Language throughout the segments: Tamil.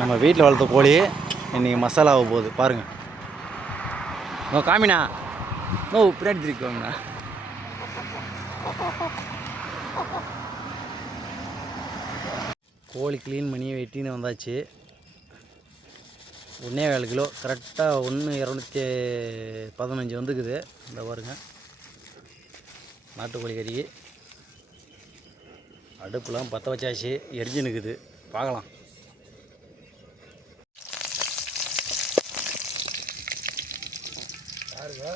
நம்ம வீட்டில் வளர்த்த கோழி இன்றைக்கி மசாலாவை போகுது பாருங்கள். ஓ காமினா, ஓ பின்னாடி திருப்பி காமினா. கோழி க்ளீன் பண்ணி வெட்டின்னு வந்தாச்சு. 1.4 கிலோ கரெக்டாக 1,215 வந்துக்குது. இந்த பாருங்கள் நாட்டுக்கோழி கறி. அடுப்புலாம் பற்ற வச்சாச்சு, எரிஞ்சு நிற்குது. பார்க்கலாம். பாருங்க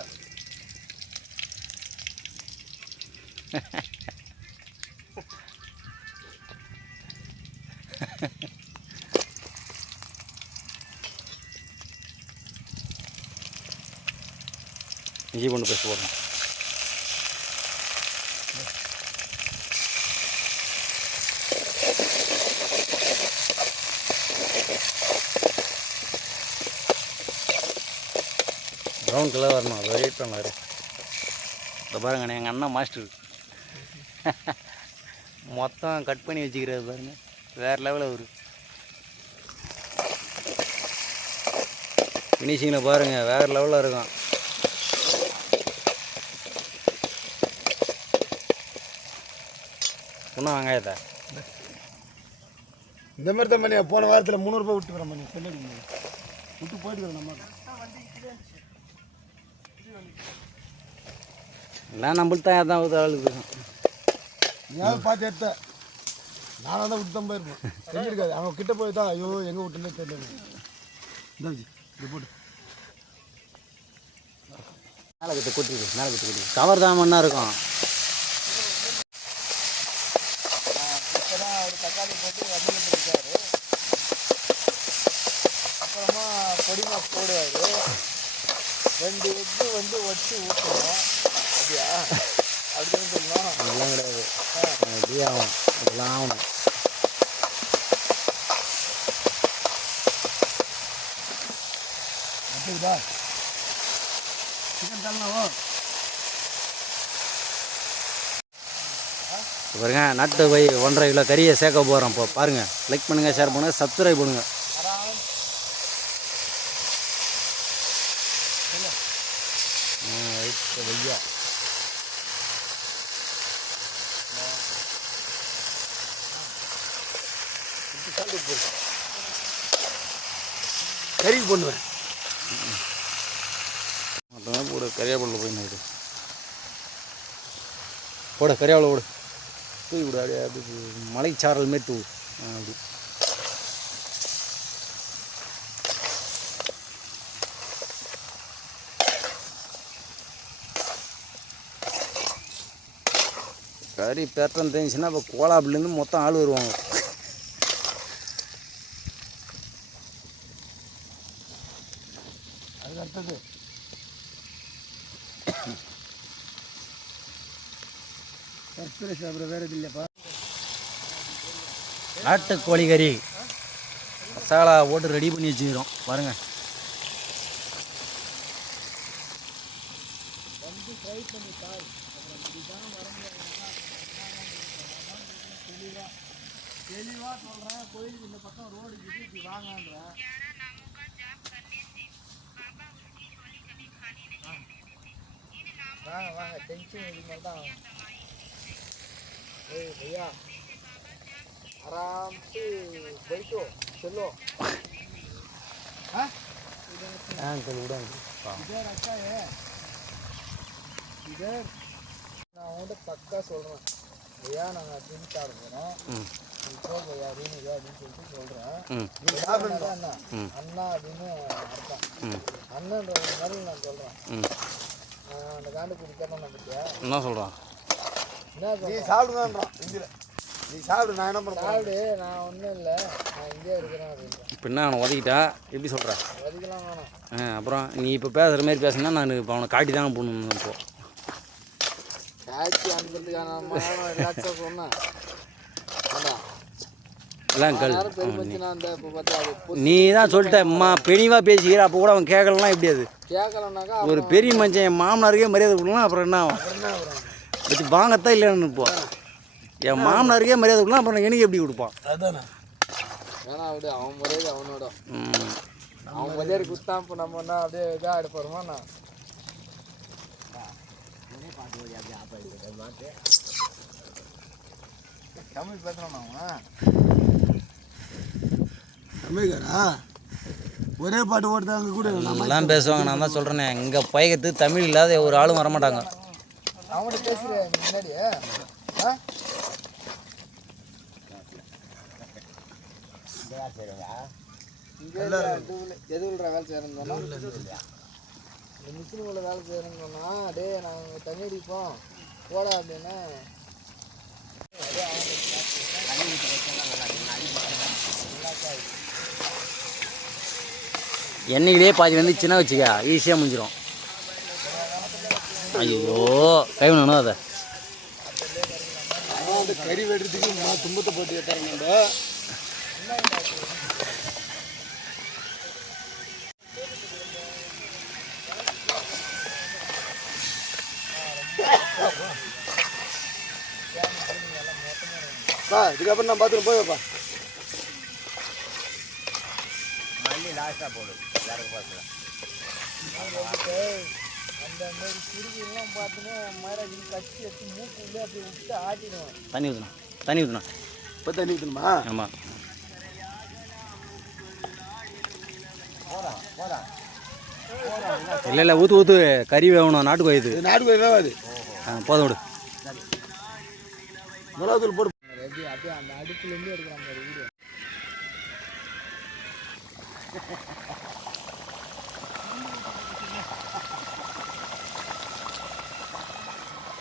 இஞ்சி கொண்டு பேச போகிறோம். ப்ரௌன் கலர் வரணும், அது வெயிட் பண்ணாரு. இந்த பாருங்கண்ணே எங்கள் அண்ணா மாஸ்டர் மொத்தம் கட் பண்ணி வச்சுக்கிறது பாருங்க, வேறு லெவலில் ஒரு ஃபினிஷிங்கில் பாருங்கள், வேறு லெவலில் இருக்கும். இன்னும் வெங்காயத்தை இந்த மாதிரி தான் பண்ணியா போன வாரத்தில் 300 ரூபாய் விட்டுக்கிறோம் பண்ணி சொல்லி விட்டு போயிட்டு நம்ம எல்லாம் நம்மளுக்கு தான் அதான் ஆளுக்கு ஏன் பார்த்து எடுத்த நானாக தான் விட்டு தான் போயிருப்பேன். தெரிஞ்சிருக்காது அவங்க கிட்ட போய் தான் ஐயோ எங்கே விட்டுனே தெரியல. இந்த இது போட்டு மேலே கிட்ட கொட்டிடு, மேலே கிட்ட கொட்டிடு. கவர் தான் மண்ணாக இருக்கும். இப்போதான் அவர் தக்காளி போட்டு வண்டியில் பிடிச்சாரு. அப்புறமா பொடிமா போடுவார். 2 எக்கு வந்து வச்சு ஊற்றணும். அப்படியா? அப்படின்னு சொல்லணும். அதெல்லாம் கிடையாது, இப்படி ஆகும், இதெல்லாம் ஆகணும். அப்படிதா சிக்கன் தரலாமோ? பாருங்க நாட்டு போய் 1.5 கிலோ கறியை சேர்க்க போகிறோம். இப்போ பாருங்கள், லைக் பண்ணுங்கள், ஷேர் பண்ணுங்கள், சப்ஸ்கிரைப் பண்ணுங்கள். ஐயா கறி பண்ணுவேன். மொத்தமாக போடு, கறியாப்பில் போய் நைட்டு போட, கறியாவில் போடு, தூவி விடு. அப்படியே அப்படி மலைச்சாரல் மாரி தூவு. அப்படி கறி பேட்டன் தெரிஞ்சுன்னா இப்போ கோலாப்பிலேருந்து மொத்தம் ஆள் வருவாங்க. அதுக்கு அடுத்தது எக்ஸ்பிரஸ். அப்புறம் வேறு எது இல்லைப்பா. நாட்டுக்கோழி கறி மசாலா போட்டு ரெடி பண்ணி வச்சுக்கிறோம் பாருங்கள். வந்து ட்ரை பண்ணி பாரு. தெளிவாக சொல்கிறேன். கோயிலுக்கு இந்த பக்கம் ரோடு இப்படி வாங்கன்றேன். வாங்க வாங்க, டென்ஷன் இது மாதிரி தான். ஏய் भैया आराम से बैठो चलो. अंकल उड़ान इधर अच्छा है. इधर நான் வந்து பக்கா சொல்கிறேன். भैया நாங்கள் ட்ரிம் கார்டு போகிறோம். இப்போ भैया ரூமுக்கு அப்படின்னு சொல்லிட்டு சொல்கிறேன். அண்ணா அண்ணா அப்படின்னு அர்த்தம். அண்ணன்ற மாதிரி நான் சொல்கிறேன். அந்த காண்டு பிடிக்கணும் நம்பிக்கையா என்ன சொல்கிறான்? நீ சாப்பிடுங்கன்றான் இந்தியில். நீ சாப்பிடு, நான் என்ன பண்ணுறேன்? சாப்பிடு, நான் ஒன்றும் இல்லை, நான் இங்கே இருக்கிறேன் அப்படின்றேன். இப்போ என்ன அவனை உதக்கிட்டா எப்படி சொல்கிறேன்? உதக்கலாம் வேணாம். அப்புறம் நீ இப்போ பேசுகிற மாதிரி பேசுனா நான் இப்போ அவனை காட்டி தானே போகணும். இப்போ காட்சி அனுப்புறதுக்கான எல்லாத்தையும் சொன்னேன். எல்லாம் கல் நீ தான் சொல்லிட்ட அம்மா பெரியவா பேசிக்கிற. அப்போ கூட அவன் கேட்கலன்னா எப்படி? அது கேட்கலனாக்கா ஒரு பெரிய மனுஷன் என் மாமனாருக்கே மரியாதை கொடுக்கலாம். அப்புறம் என்ன ஆகும்? வச்சு வாங்கத்தான் இல்லைன்னு இருப்போம். என் மாமனாருக்கே மரியாதை கொடுக்கலாம், அப்புறம் எனக்கு எப்படி கொடுப்பான்? அதுதானே வேணா விடு, அவன் முறையாது அவனோட. அவன் மதியாரி குத்தான், இப்போ நம்ம என்ன அப்படியே இதாக எடுப்போமா நான் தமிழ் பேசுகிறான் அவன் தமிழ்காரா ஒரே பாட்டு ஓட்டுதாங்க கூட எல்லாம் பேசுவாங்க. நான் தான் சொல்கிறேனே, இங்கே பயகத்து தமிழ் இல்லாத ஒரு ஆளும் வரமாட்டாங்க. அவன்கிட்ட பேசுகிறேன் முன்னாடி எதுவுல்ற வேலை செய்யறோம்னா இந்த மிஷினுக்குள்ள வேலை செய்யறோம்னா டே நாங்கள் தண்ணி அடிப்போம் போடா அப்படின்னா எண்ணெயிலே பாதி வந்து சின்ன வச்சுக்க ஈஸியாக முடிஞ்சிடும். ஐயோ கைவிடணும் அதை. அந்த கறி வெட்டுறதுக்கு நான் தும்பத்தை போட்டு ஏற்றுறேன். இதுக்கப்புறம் நான் பார்த்துட்டு போய்ப்பா மல்லி லாஸ்ட்டாக போடு பார்த்துக்கலாம். அந்த மாதிரி குருவிலாம் பார்த்துன்னா மரம் கட்டி வச்சு மூக்குள்ளே அப்படி விட்டு ஆட்டிடுவேன். தண்ணி ஊற்றணும் இப்போ தண்ணி ஊற்றணுமா? ஆமாம். இல்லை ஊற்று கறி வேகணும். நாட்டுக்கோய் இது நாட்டுக்கோய் வேவாது. போதும் விடு. மிளகாத்தூள் போடு. அப்படியே அந்த அடுப்புலேருந்து எடுக்கிற மாதிரி வீடு.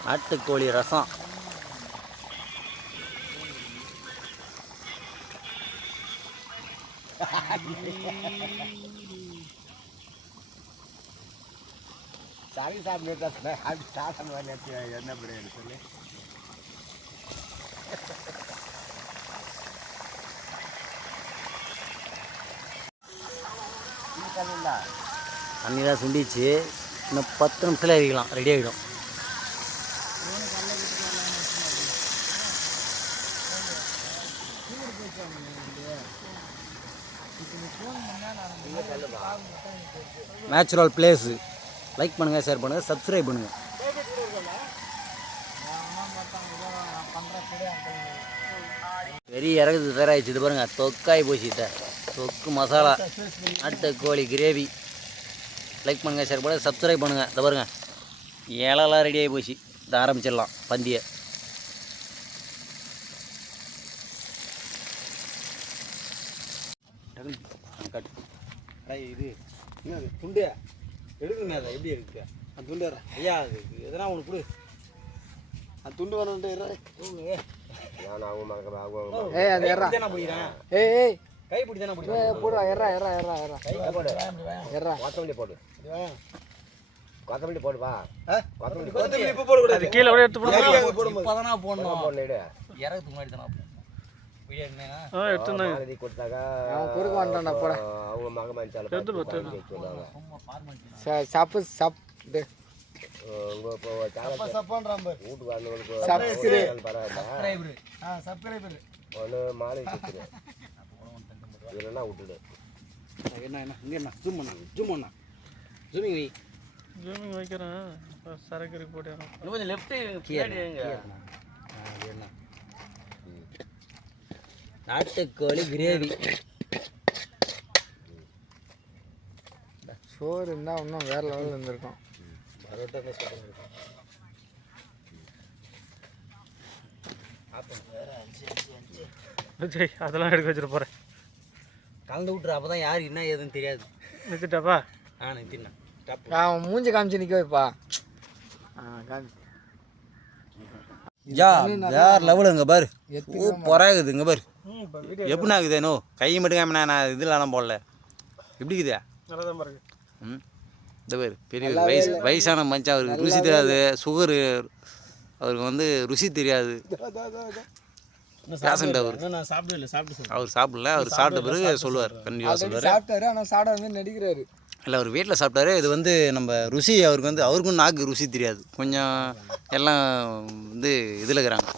நாட்டுக்கோழி ரசம். சாரி சாப்பிட்டு என்ன பண்ணு சொல்லி தண்ணி தான் சுண்டிச்சு. இன்னும் 10 நிமிஷத்தில் இறக்கலாம். ரெடி ஆகிடும். Natural place. லைக் பண்ணுங்கள், ஷேர் பண்ணுங்கள், சப்ஸ்கிரைப் பண்ணுங்கள். பெரிய இறகுது தயாராகிடுச்சு. இது பாருங்கள், தொக்காய் போச்சுட்ட தொக்கு மசாலா நாட்டுக்கோழி கிரேவி. லைக் பண்ணுங்கள், ஷேர் பண்ணுங்கள், சப்ஸ்கிரைப் பண்ணுங்கள். இதை பாருங்கள், இலலாம் ரெடி ஆகி போச்சு. இதை ஆரம்பிச்சிடலாம் பந்தியை. இது என்ன துண்டு எடுக்கணுமே? அதை எப்படி எடுக்க? அந்த துண்டு ஐயா அது எதனா ஒன்று கொடு. அந்த துண்டு வேணும்ட்டு கை பிடி தானே போடுவா. கொத்தமல்லி போடு. கொத்தமல்லி போடுவா. கொத்தமல்லி இப்போ போடக்கூடாது. கீழே கூட எடுத்து போடணும். இப்போதானா போடணும். இறகுக்கு முன்னாடி தானே சரக்கு போட்டு கொஞ்சம் லெஃப்ட் நாட்டுக்கோழி கிரேவி. சோறு இருந்தால் இன்னும் வேறு லெவலில் இருந்திருக்கும். பரோட்டா சூப்பராக இருக்கும். அதெல்லாம் எடுக்க வச்சுட்டு போகிறேன். கலந்து விட்டுரு. அப்போ தான் யார் என்ன ஏதுன்னு தெரியாது. நிறுத்திட்டாப்பா? நிறுத்தினா அவன் மூஞ்சி காமிச்சு நிற்க வைப்பா. காமிச்சு வேறு லெவலு. இங்கே பாரு சூப்பராக இருக்குது. இங்கே பாரு எப்படின்னா இருக்குதேனோ. கை மட்டும் காமினா நான் இதெல்லாம் போடல. எப்படி இருக்குதா? நல்லா தான் பாருங்க. இந்த பேர் பெரிய வயசான மனுஷன். அவருக்கு ருசி தெரியாது. சுகரு அவருக்கு ருசி தெரியாது. பேஷண்ட் அவர். அவர் சாப்பிடல. அவர் சாப்பிட்ட பிறகு சொல்லுவார். கண்டிப்பாக சொல்லுவார். சாப்பிட்டாரு. ஆனால் சாப்பிட நடிக்கிறாரு. இல்லை, அவர் வீட்டில் சாப்பிட்டாரு. இது நம்ம ருசி அவருக்கும் நாக்கு ருசி தெரியாது. கொஞ்சம் எல்லாம் இதில் இருக்கிறாங்க.